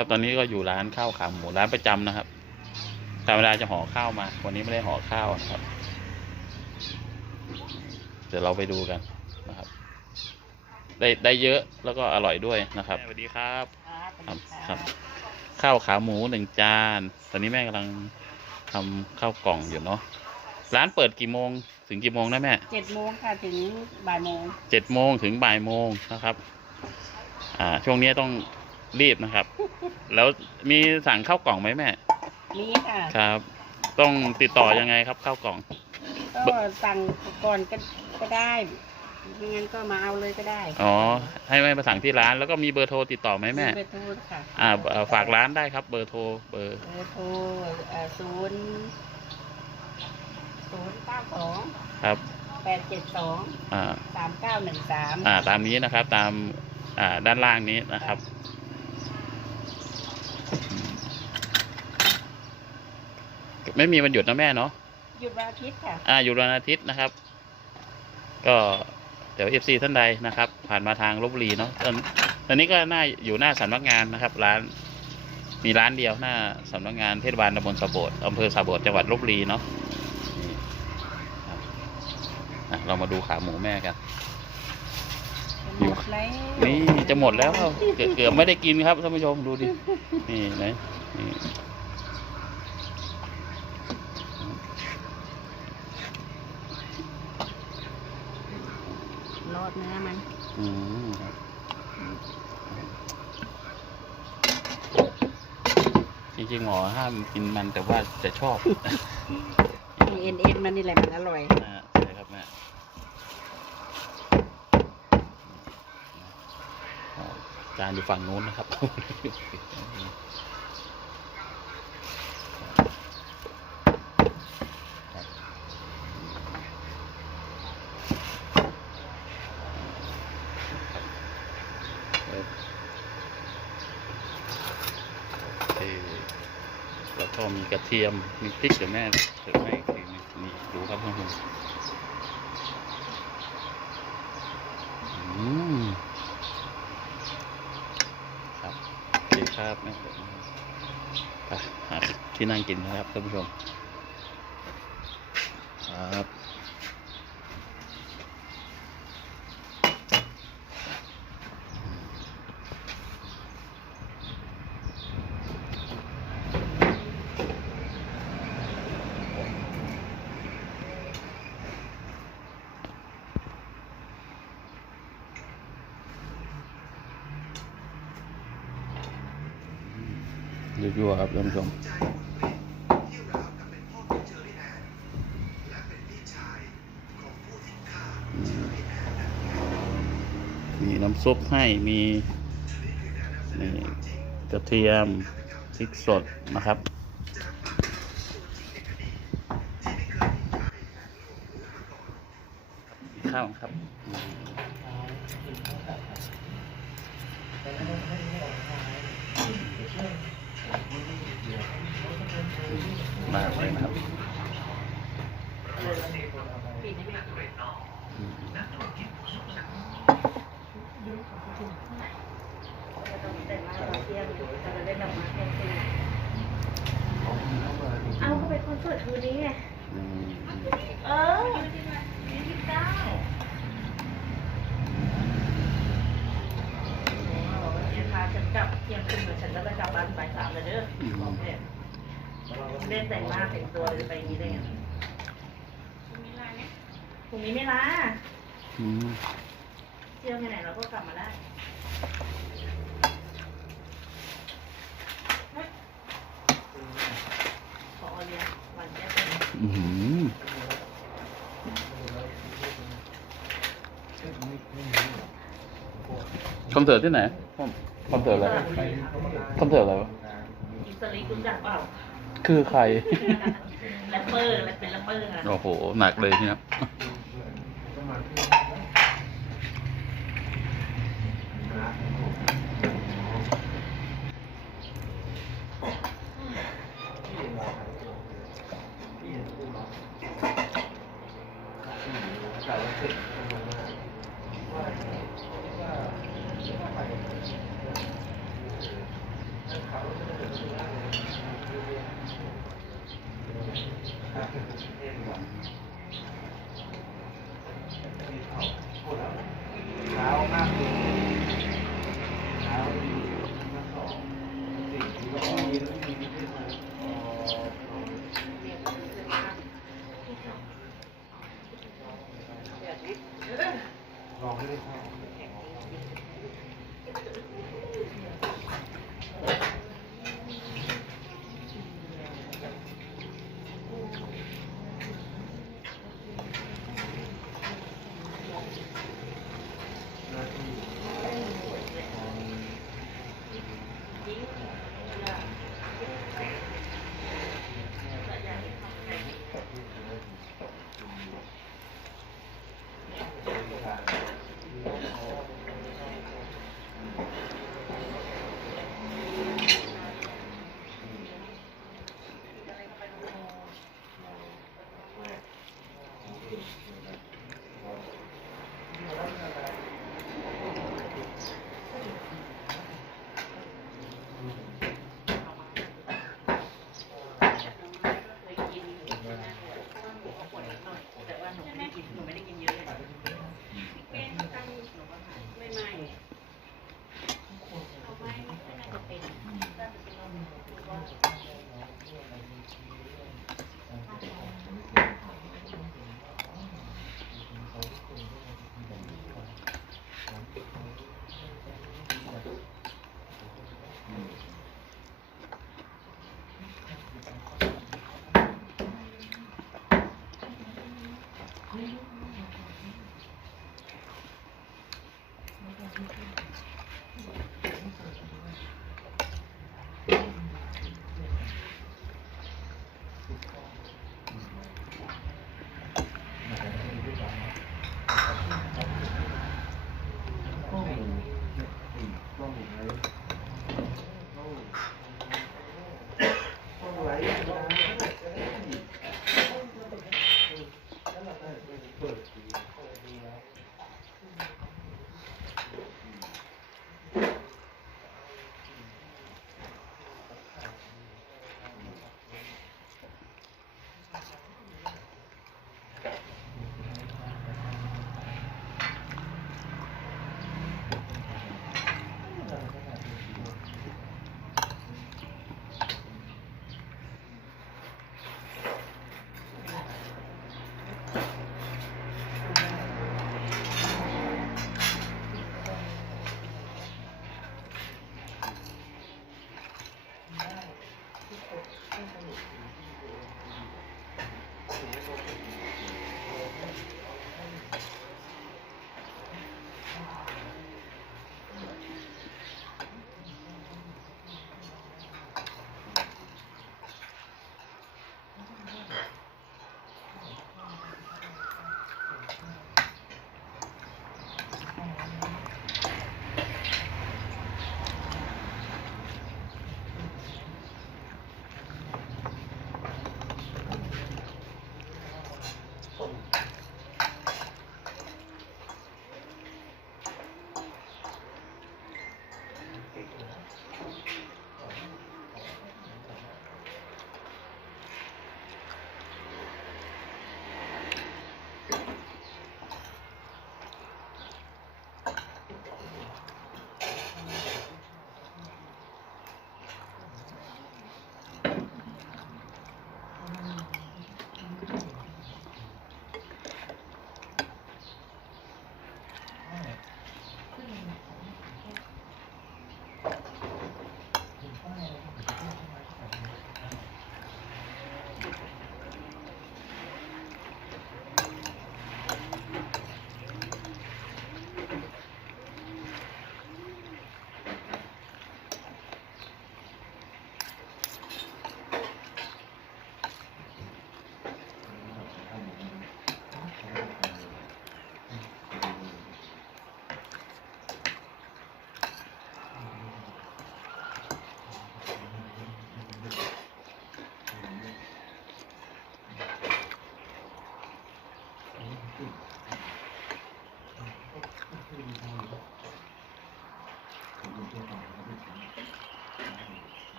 ครับตอนนี้ก็อยู่ร้านข้าวขาหมูร้านประจำนะครับธรรมดาจะห่อข้าวมา วันนี้ไม่ได้ห่อข้าวนะครับ เดี๋ยวเราไปดูกันนะครับ ได้ได้เยอะแล้วก็อร่อยด้วยนะครับสวัสดีครับครับครับ ข้าวขาหมูหนึ่งจาน ตอนนี้แม่กำลังทำข้าวกล่องอยู่เนาะร้านเปิดกี่โมง ถึงกี่โมงนะแม่เจ็ดโมงค่ะถึงบ่ายโมงเจ็ดโมงถึงบ่ายโมงนะครับ อ่า ช่วงนี้ต้อง รีบนะครับ แล้วมีสั่งข้าวกล่องไหมแม่ นี่ค่ะครับ ต้องติดต่อยังไงครับข้าวกล่อง ก็สั่งก่อนก็ก็ได้ไม่งั้นก็มาเอาเลยก็ได้อ๋อ ให้แม่มาสั่งที่ร้าน แล้วก็มีเบอร์โทรติดต่อไหมแม่ เบอร์โทรค่ะอ่าเอ่อฝากร้านได้ครับ เบอร์โทรเบอร์เบอร์โทรศูนย์ศูนย์เก้าสองครับ แปดเจ็ดสองอ่า สามเก้าหนึ่งสาม อ่าตามนี้นะครับตามอ่าด้านล่างนี้นะครับ ไม่มีวันหยุดนะแม่เนาะหยุดวันอาทิตย์ค่ะ อ่าอยู่วันอาทิตย์นะครับ ก็เดี๋ยวเอฟซีท่านใดนะครับ ผ่านมาทางลบบุรีเนาะตอนตอนนี้ก็น่าอยู่หน้าสำนักงานนะครับ ร้านมีร้านเดียวหน้าสำนักงานเทศบาลตำบลสะโบดอำเภอสะโบดจังหวัดลบบุรีเนาะนี่ครับอะเรามาดูขาหมูแม่กันหมดแล้วนี่จะหมดแล้วครับเกือบเกือบไม่ได้กินครับท่านผู้ชมดูดินี่ไหน อดเนื้อมันอืมครับจริงๆหมอห้ามกินมันแต่ว่าจะชอบเอ็นเอ็นมันนี่แหละมันอร่อยนะฮะใช่ครับแม่อ๋อจานอยู่ฝั่งนู้นนะครับ เอ่อแล้ว ก็มีกระเทียม มีพริกเดี๋ยวแม่เดี๋ยวแม่อีกทีนึงนี่ดูครับท่านผู้ชมอืมครับดีครับแม่ไปหาที่นั่งกินนะครับท่านผู้ชม ครับ ยั่วๆครับท่านผู้ชมอืมมีน้ำซุปให้มีนี่กระเทียมพริกสดนะครับข้าวครับอื มมากเลยนะครับอืมเอาก็ไปคอนเสิร์ตคืนนี้ไงอืมเออยี่สิบเก้า กลับบ้านบ่ายสามเลยเด้อบอกเนี่ยเล่นแต่งหน้าแต่งตัวเลยไปอย่างนี้ได้ไงพรุ่งนี้ไม่ลาอืมเที่ยวที่ไหนเราก็กลับมาได้ขอเรียนวันแก้เป็นอืมคอนเสิร์ตที่ไหน คอนเสิร์ตอะไรคอนเสิร์ตอะไรวะอิสลิกรู้จักเปล่าคือใคร แรปเปอร์แรปเป็นแรปเปอร์อะโอ้โห หนักเลยเนี่ย ลองไม่ได้ข้าว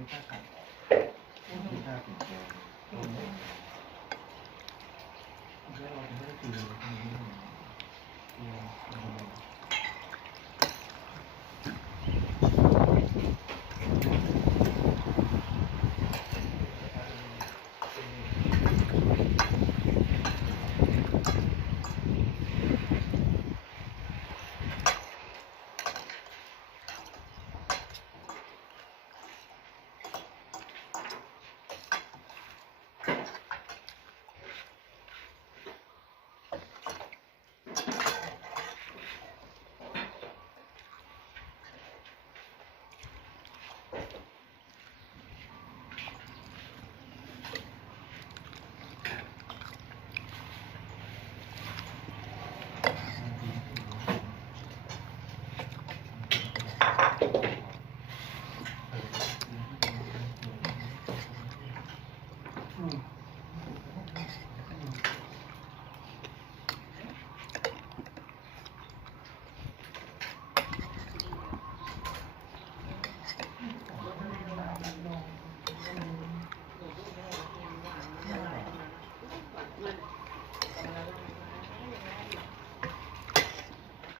ไม่ได้คุยเลย